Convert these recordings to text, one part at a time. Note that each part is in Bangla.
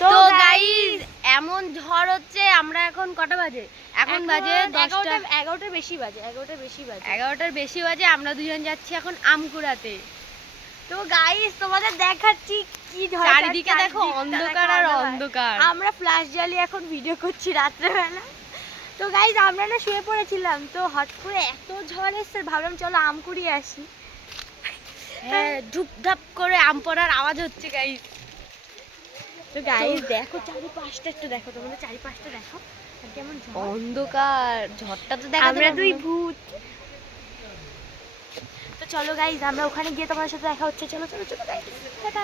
তো এমন ঝড় হচ্ছে আমরা এখন কটা বাজে? এখন বাজে দশটা। এগারোটার বেশি বাজে এগারোটার বেশি বাজে। এগারোটার বেশি বাজে আমরা দুজন যাচ্ছি এখন আমকুড়াতে। তো গাইস তোমাদের দেখাচ্ছি কি ঝড় চারিদিকে দেখো অন্ধকার আর অন্ধকার। আমরা ফ্ল্যাশ জ্বালিয়ে এখন ভিডিও করছি রাত্রেবেলা। তো গাইজ আমরা না শুয়ে পড়েছিলাম তো হট করে এত ঝড় এসছে ভাবলাম চলো আম কুড়িয়ে আসি। হ্যাঁ ধুপধাপ করে আম পড়ার আওয়াজ হচ্ছে গাইস তো গাইজ দেখো চারিপাশটা একটু দেখো তোমাদের চারিপাশটা দেখো কেমন অন্ধকার ঝড়টা তো দেখা আমরা দুই ভূত। তো চলো গাইজ আমরা ওখানে গিয়ে তোমার সাথে দেখা হচ্ছে চলো চলো চলো টাটা।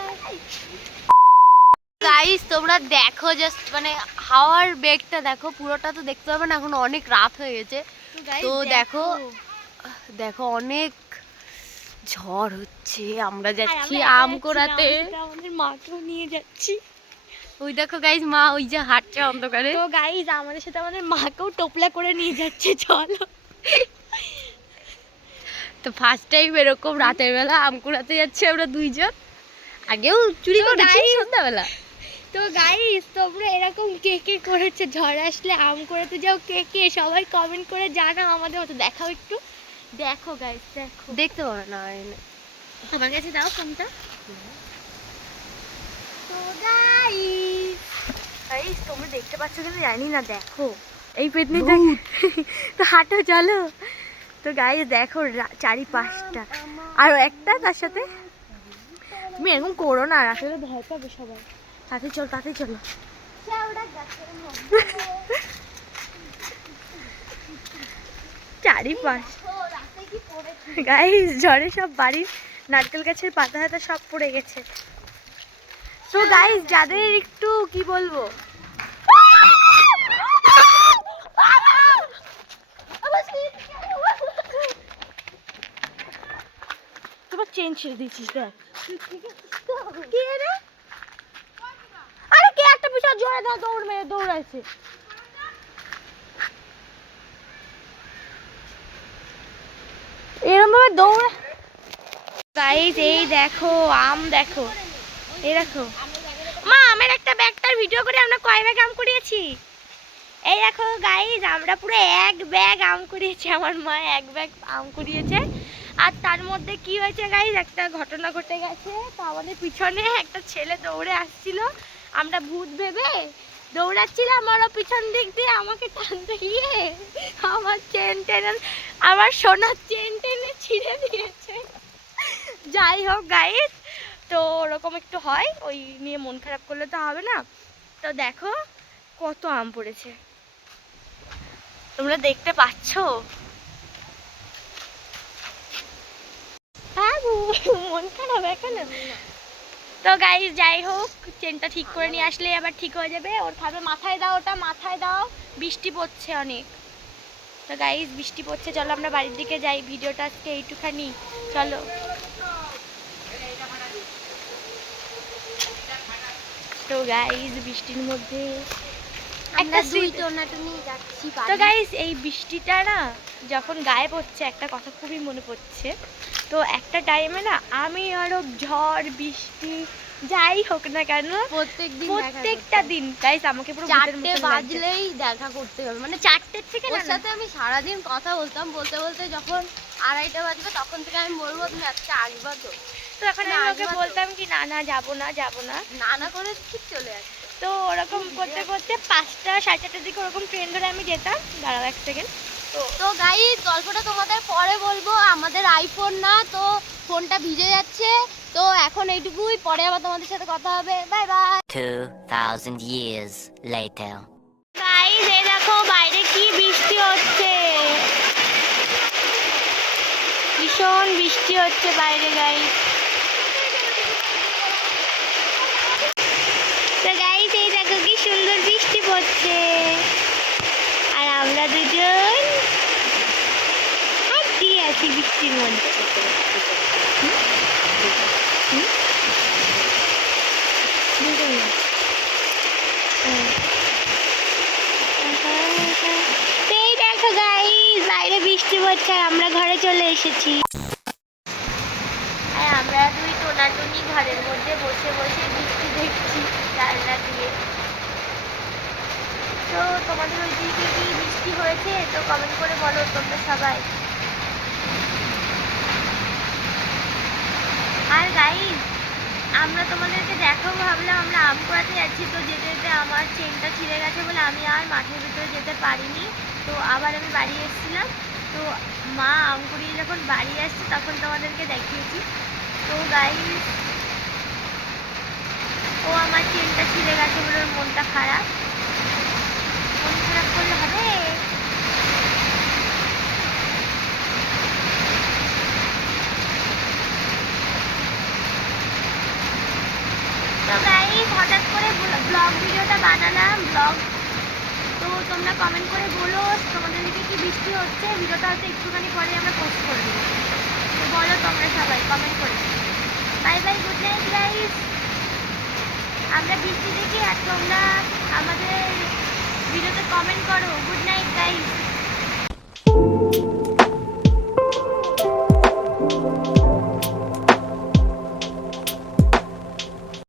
গাইস তোমরা দেখো জাস্ট মানে হাওয়ার বেগটা দেখো পুরোটা তো দেখতে পাবে না এখন অনেক রাত হয়ে গেছে। তো দেখো। দেখো অনেক ঝড় হচ্ছে আমরা যাচ্ছি আম কোড়াতে আমাদের মাকেও নিয়ে যাচ্ছি। ওই দেখো গাইস মা ওই যে হাঁটছে অন্ধকারে। তো গাইস আমাদের সাথে আমাদের মাকেও টোপলা করে নিয়ে যাচ্ছে চলো। তো ফার্স্ট টাইম এরকম রাতের বেলা আম কুড়াতে যাচ্ছি আমরা দুইজন। আগেও চুরি করেছি সন্ধ্যাবেলা। তো গাইস তোমরা এরকম কে কে করেছে? ঝড় আসলে আম করাতে যাও কে কে? সবাই কমেন্ট করে জানাও আমাদের মতো দেখাও একটু। দেখো গাইস দেখো। দেখতে পাবে না। আমার কাছে দাও ফোনটা। তো গাইস গাইস তোমরা দেখতে পাচ্ছ কিনা জানি না দেখো। এই পেতনিটা তো হাঁটো চলো। তো গাইস দেখো চারিপাশটা। আর একটা তার সাথে। তুমি এরকম করো না আসলে ভয় পাবে সবাই। তাতে চল তাতে চলো। চারিপাশ। গাইস ঝড়ে সব বাড়ির নারকেল গাছের পাতা হাতা সব পড়ে গেছে। তো গাইস যাদের একটু কি বলব? তোমার চেন ছেড়ে দিয়েছিস দেখ। কে রে? দাও দৌড় মেরে দৌড়াইছে। এরকম ভাবে দৌড়ে গাইস এই দেখো, আম দেখো। এই দেখো। মা আমের একটা ব্যাগটার ভিডিও করে আমরা কয় ব্যাগ আম কুড়িয়েছি? এই দেখো গাইস আমরা পুরো এক ব্যাগ আম কুড়িয়েছি, আমার মা এক ব্যাগ আম কুড়িয়েছে। আর তার মধ্যে কি হয়েছে গাইস একটা ঘটনা ঘটে গেছে। তো আমাদের পিছনে একটা ছেলে দৌড়ে আসছিল। আমরা ভূত ভেবে দৌড়াচ্ছিলাম আরও পিছন দিক দিয়ে আমাকে টানতে গিয়ে আমার চেন টেনে আমার সোনার চেন টেনে ছিঁড়ে দিয়েছে। যাই হোক গাইস তো ওরকম একটু হয়, ওই নিয়ে মন খারাপ করলে তো হবে না। তো দেখো কত আম পড়েছে। তোমরা দেখতে পাচ্ছো? বাবু মন খারাপ এখন। তো গাইজ যাই হোক চেনটা ঠিক করে নিয়ে আসলে আবার ঠিক হয়ে যাবে। ওর ভাবে মাথায় দাও ওটা, মাথায় দাও। বৃষ্টি পড়ছে অনেক। তো গাইজ বৃষ্টি পড়ছে, চলো আমরা বাড়ির দিকে যাই। ভিডিওটা আজকে এইটুখানি। চলো। তো গাইজ বৃষ্টির মধ্যে একটা যাচ্ছি তো গাইস এই বৃষ্টিটা না যখন গায়ে পড়ছে একটা কথা খুবই মনে পড়ছে। তো একটা টাইমে না আমি আরও ঝড় বৃষ্টি যাই হোক না কেন প্রত্যেক দিন প্রত্যেকটা দিন গাইস আমাকে পুরো চারটে বাজলেই দেখা করতে হবে। মানে চারটের থেকে ওর সাথে আমি সারাদিন কথা বলতাম বলতে বলতে যখন আড়াইটা বাজবে তখন থেকে আমি বলব তুমি আজকে আসবা তো? তো এখন আমি ওকে বলতাম কি না না যাব না যাব না। না না করে ঠিক চলে আসবে তো ওরকম করতে করতে পাঁচটা সাড়ে চারটার দিকে ওরকম ট্রেন ধরে আমি যেতাম। দাঁড়াও এক সেকেন্ড তো তো গাইস গল্পটা তোমাদের পরে বলব। আমাদের আইফোন না তো ফোনটা ভিজে যাচ্ছে। তো এখন এইটুকুই পরে আবার তোমাদের সাথে কথা হবে। Bye bye 2,000 years later. Guys এই দেখো বাইরে কি বৃষ্টি হচ্ছে। ভীষণ বৃষ্টি হচ্ছে বাইরে গাইস তো গাইস এই দেখো কি সুন্দর বৃষ্টি পড়ছে আর আমরা দুজন আছি বৃষ্টির মধ্যে এই দেখো গাইস বাইরে বৃষ্টি পড়ছে আমরা ঘরে চলে এসেছি। আর আমরা দুই টোনাটুনি ঘরের মধ্যে বসে বসে বৃষ্টি দেখছি। জানলা দিয়ে তো তোমাদের ওই দিকে কি বৃষ্টি হয়েছে? তো কমেন্ট করে বলো তোমরা সবাই। আর গাইজ আমরা তোমাদেরকে দেখাবো, ভাবলাম আমরা আম কুড়াতে যাচ্ছি তো যেতে যেতে আমার চেনটা ছিঁড়ে গেছে বলে আমি আর মাঠের ভিতরে যেতে পারিনি। তো আবার আমি বাড়ি এসেছিলাম। তো মা আম কুড়িয়ে যখন বাড়ি আসছে, তখন তোমাদেরকে দেখিয়েছি। তো গাইজ ও আমার চেনটা ছিঁড়ে গেছে বলে ওর মনটা খারাপ মন খারাপ করলে হবে তো গাইস হঠাৎ করে ব্লগ ভিডিওটা বানালাম ব্লগ তো তোমরা কমেন্ট করে বলো তোমাদের দিকে কি বৃষ্টি হচ্ছে। ভিডিওটা হয়তো একটুখানি পরে আমরা পোস্ট করে দেবো। তো বলো তোমরা সবাই কমেন্ট করে bye bye good night guys আমরা বৃষ্টি দেখি আর তোমরা আমাদের ভিডিওতে কমেন্ট করো। Good night guys